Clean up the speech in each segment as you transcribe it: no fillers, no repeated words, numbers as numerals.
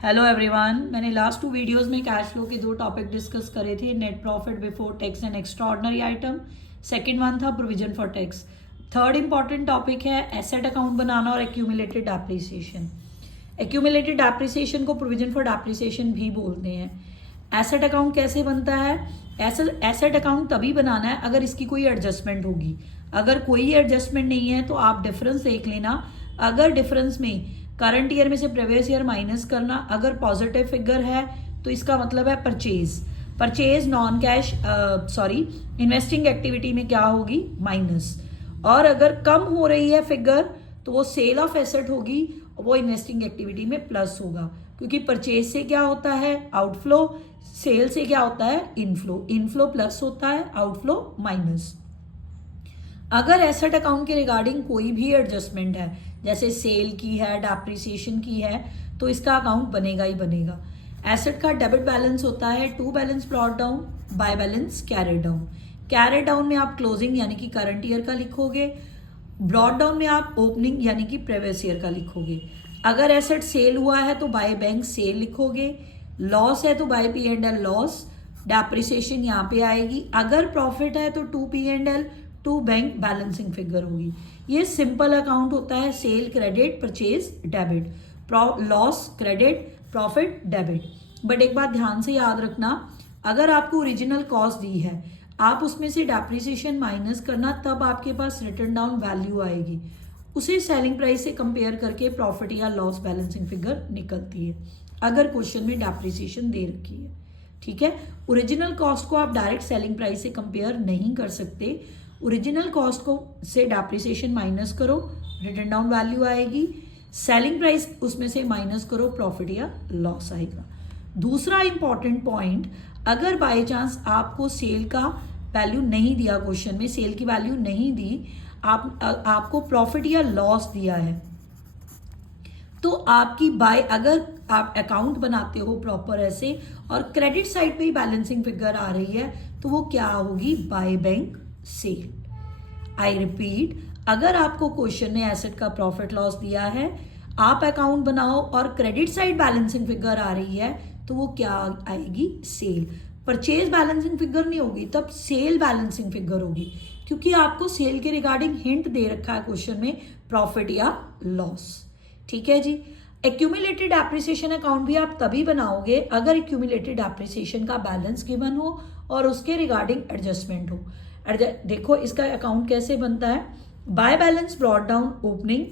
Hello everyone, मैंने last 2 videos में cash flow के 2 टॉपिक डिस्कस करे थे। Net profit before tax and extraordinary item. Second one था provision for tax. Third important topic है asset account बनाना और एक्यूमुलेटेड डेप्रिसिएशन। एक्यूमुलेटेड डेप्रिसिएशन को प्रोविजन फॉर डेप्रिसिएशन भी बोलते हैं। एसेट अकाउंट कैसे बनता है? एसेट अकाउंट तभी बनाना है अगर इसकी कोई एडजस्टमेंट होगी। अगर कोई एडजस्टमेंट नहीं है तो आप डिफरेंस देख लेना। अगर डिफरेंस में करंट ईयर में से प्रीवियस ईयर माइनस करना, अगर पॉजिटिव फिगर है तो इसका मतलब है purchase non cash investing activity में क्या होगी? माइनस। और अगर कम हो रही है फिगर तो वो सेल ऑफ एसेट होगी, वो इन्वेस्टिंग एक्टिविटी में प्लस होगा, क्योंकि परचेज से क्या होता है? आउटफ्लो। सेल से क्या होता है? इनफ्लो। इनफ्लो प्लस होता है, आउटफ्लो माइनस। अगर एसेट अकाउंट के रिगार्डिंग कोई भी एडजस्टमेंट है, जैसे सेल की है, डेप्रिसिएशन की है, तो इसका अकाउंट बनेगा ही बनेगा। एसेट का डेबिट बैलेंस होता है to balance brought down by balance carried down. Carried down में आप क्लोजिंग यानी कि करंट ईयर का लिखोगे, ब्रॉट डाउन में आप ओपनिंग यानी कि प्रीवियस ईयर का लिखोगे। अगर एसेट सेल हुआ है तो बाय बैंक सेल लिखोगे, लॉस है तो by P and L loss, depreciation यहाँ पे आएगी। अगर प्रॉफिट है तो to P and L to bank balancing figure होगी। ये सिंपल अकाउंट होता है, sale credit, purchase debit, loss credit, profit debit. But एक बात ध्यान से याद रखना, अगर आपको ओरिजिनल कॉस्ट दी है, आप उसमें से डेप्रिसिएशन माइनस करना, तब आपके पास रिटर्न डाउन वैल्यू आएगी। उसे सेलिंग प्राइस से कंपेयर करके प्रॉफिट या लॉस बैलेंसिंग फिगर निकलती है, अगर क्वेश्चन में डेप्रिसिएशन दे रखी है। ठीक है, ओरिजिनल कॉस्ट को आप डायरेक्ट सेलिंग प्राइस से कंपेयर नहीं कर सकते। ओरिजिनल कॉस्ट को से डेप्रिसिएशन माइनस करो, रिटर्न डाउन वैल्यू आएगी। सेलिंग प्राइस उसमें से माइनस करो, प्रॉफिट या लॉस आएगा। दूसरा इंपॉर्टेंट पॉइंट, अगर बाय चांस आपको सेल का वैल्यू नहीं दिया, क्वेश्चन में सेल की वैल्यू नहीं दी, आपको प्रॉफिट या लॉस दिया है, तो आपकी बाय, अगर आप अकाउंट बनाते हो प्रॉपर ऐसे और क्रेडिट साइड पे ही बैलेंसिंग फिगर आ रही है, तो वो क्या होगी? By bank sale. I repeat, अगर आपको क्वेश्चन में एसेट का प्रॉफिट लॉस दिया है, आप अकाउंट बनाओ और क्रेडिट साइड बैलेंसिंग फिगर आ रही है, तो वो क्या आएगी? सेल। परचेज बैलेंसिंग फिगर नहीं होगी, तब सेल बैलेंसिंग फिगर होगी, क्योंकि आपको सेल के रिगार्डिंग हिंट दे रखा है क्वेश्चन में, प्रॉफिट या लॉस। ठीक है जी। एक्यूमुलेटेड डेप्रिसिएशन अकाउंट भी आप तभी बनाओगे अगर एक्यूमुलेटेड डेप्रिसिएशन का बैलेंस गिवन हो और उसके रिगार्डिंग एडजस्टमेंट हो। देखो इसका अकाउंट कैसे बनता है? By balance brought down opening,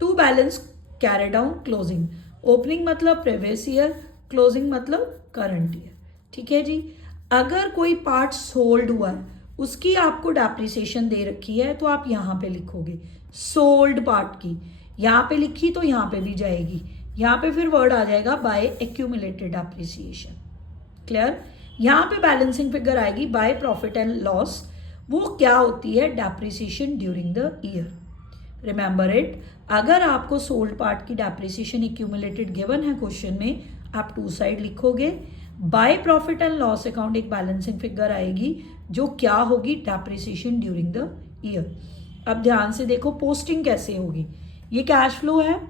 to balance carry down closing. Opening मतलब प्रीवियस ईयर, क्लोजिंग मतलब करंट ईयर। ठीक है जी। अगर कोई पार्ट सोल्ड हुआ है, उसकी आपको डेप्रिसिएशन दे रखी है, तो आप यहाँ पे लिखोगे सोल्ड पार्ट की, यहाँ पे लिखी तो यहाँ पे भी जाएगी, यहाँ पे फिर वर्ड आ जाएगा बाय एक्यूमुलेटेड डेप्रिसिएशन। क्लियर? यहाँ पे बैलेंसिंग फिगर आएगी बाय प्रॉफिट एंड लॉस, वो क्या होती है? Depreciation during the year. Remember it, अगर आपको सोल्ड पार्ट की डेप्रिसिएशन एक्यूमुलेटेड गिवन है क्वेश्चन में, आप टू साइड लिखोगे, by profit and loss account एक बैलेंसिंग फिगर आएगी जो क्या होगी? Depreciation during the year. अब ध्यान से देखो पोस्टिंग कैसे होगी। ये कैश फ्लो है,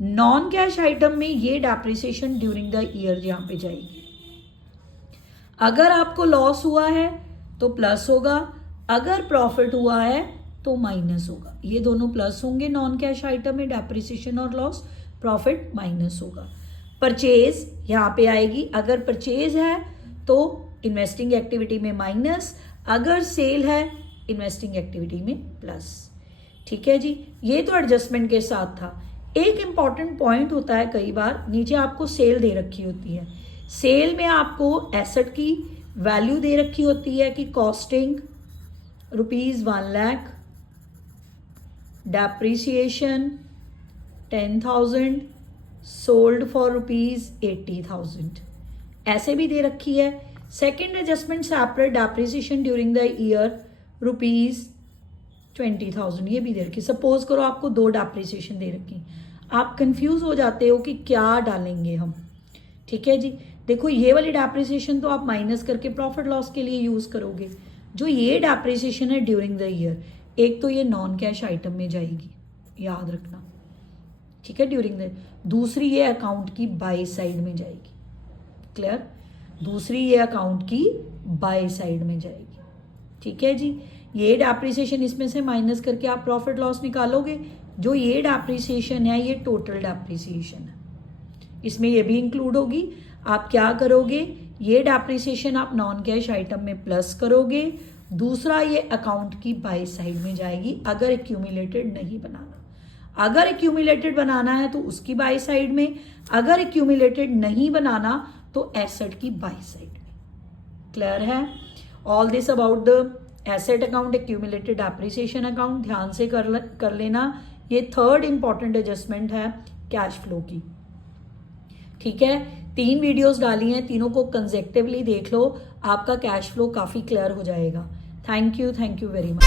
नॉन कैश आइटम में ये डेप्रिसिएशन ड्यूरिंग द ईयर यहाँ पे जाएगी। अगर आपको लॉस हुआ है तो प्लस होगा, अगर प्रॉफिट हुआ है तो माइनस होगा। ये दोनों प्लस होंगे नॉन कैश आइटम में, डेप्रिसिएशन और लॉस, प्रॉफिट माइनस होगा। परचेज यहाँ पे आएगी, अगर परचेज है तो इन्वेस्टिंग एक्टिविटी में माइनस, अगर सेल है इन्वेस्टिंग एक्टिविटी में प्लस। ठीक है जी। ये तो एडजस्टमेंट के साथ था। एक इंपॉर्टेंट पॉइंट होता है, कई बार नीचे आपको सेल दे रखी होती है, सेल में आपको एसेट की वैल्यू दे रखी होती है कि costing ₹1 lakh, depreciation 10,000, sold for ₹80,000, ऐसे भी दे रखी है। Second adjustment separate depreciation during the year ₹20,000, ये भी दे रखी। सपोज करो आपको 2 डेप्रिसिएशन दे रखी, आप कंफ्यूज हो जाते हो कि क्या डालेंगे हम। ठीक है जी। देखो ये वाली डेप्रिसिएशन तो आप माइनस करके प्रॉफिट लॉस के लिए यूज करोगे, जो ये डेप्रिसिएशन है ड्यूरिंग द ईयर, एक तो ये नॉन कैश आइटम में जाएगी, याद रखना। ठीक है, ड्यूरिंग द। दूसरी ये अकाउंट की बाई साइड में जाएगी, क्लियर। दूसरी ये अकाउंट की बाई साइड में जाएगी, ठीक है जी। ये डेप्रिसिएशन इसमें से माइनस करके आप प्रॉफिट लॉस निकालोगे। जो ये डेप्रिसिएशन है ये टोटल डेप्रिसिएशन है, इसमें ये भी इंक्लूड होगी। आप क्या करोगे, ये डेप्रिसिएशन आप नॉन कैश आइटम में प्लस करोगे, दूसरा ये अकाउंट की बाई साइड में जाएगी। अगर एक्यूमुलेटेड नहीं बनाना, अगर एक्यूमुलेटेड बनाना है तो उसकी बाई साइड में, अगर एक्यूमुलेटेड नहीं बनाना तो एसेट की बाई साइड में, क्लियर है। All this about the asset account, accumulated depreciation account ध्यान से कर लेना। ये थर्ड इंपॉर्टेंट एडजस्टमेंट है कैश फ्लो की, ठीक है। 3 वीडियोस डाली हैं, तीनों को कंसेक्टिवली देख लो, आपका कैश फ्लो काफ़ी क्लियर हो जाएगा। Thank you very much.